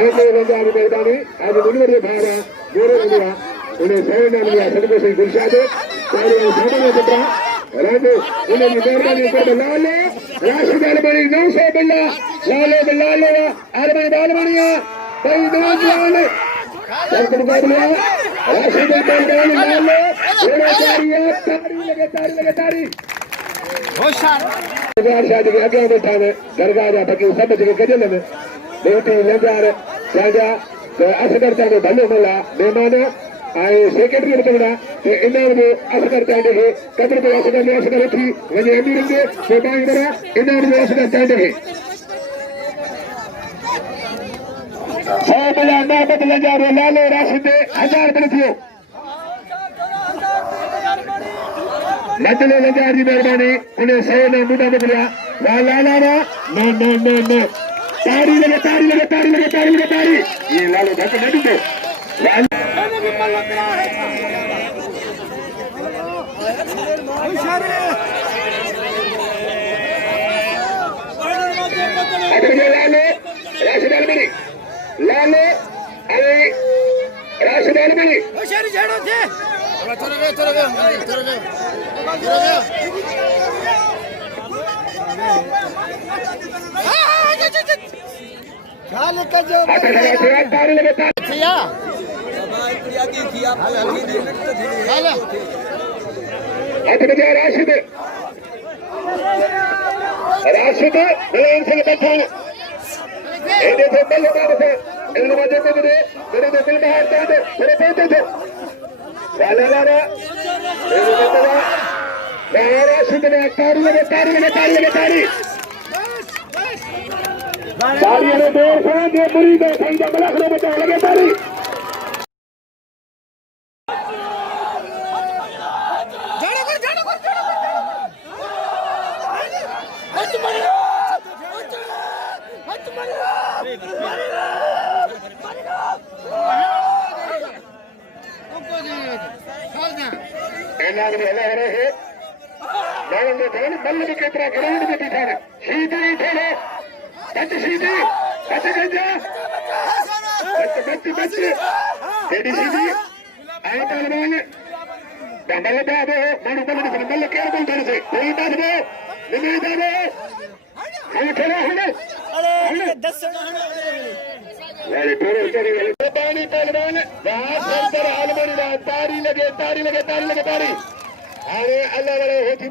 लाले लंजारी मैदानी आज मुनवरे भारा गोरे लंजा उन्हें सहना लिया सदको से गुरशाद सारे सामने बता राजू उन्हें मेहरबानी कर लाले राशिद अलबनी 900 बिल्ला लाले बिल्लाले अलबनी बालबनिया भाई नवाज लाले सबको मुकाबला राशिद अलबनी लाले गोरे तारी लगे तारी होशार शादी के आगे बैठा है दरगाह जा बाकी सब जगह कजल में बेटी लंजार राजा तो असगर चाहे भले मला मेहमान आए सेक्रेटरी बतवड़ा तो इन्हें वो असगर चाहे है कब्र पे असगर थी वजह अमीर के तो बाई बड़ा इन्हें वो असगर चाहे है सौ बिला ना बदल जा रे लाले राशिद 1000 बन थियो नजले लंजार की मेहरबानी उन्हें 100 ने मुंडा बदलिया लाला नो तारी लगे ये लालो धक्का नहीं दे लालो राशिद अलबनी लालो अरे राशिद अलबनी राशिद राशिद बलवान से बैठा देखो बल्ले मजे को मेरे दिल में हाथ दे मेरे देते थे राशिद ने तारी लगे तारी ने देर से जो बुरी दे सही जब लखनऊ बचा लगे तारी बल्ले के ग्राउंड में बिठा सीधी ठेले सीधी तेरी सीधी आए पहलवान बल्ले बाबू मानो बल्ले केयर बोल से कोई बात नहीं निमेदा हम खेला हमने 10 पानी पहलवान अलबनी तारी लगे अरे अल्लाह वाले होती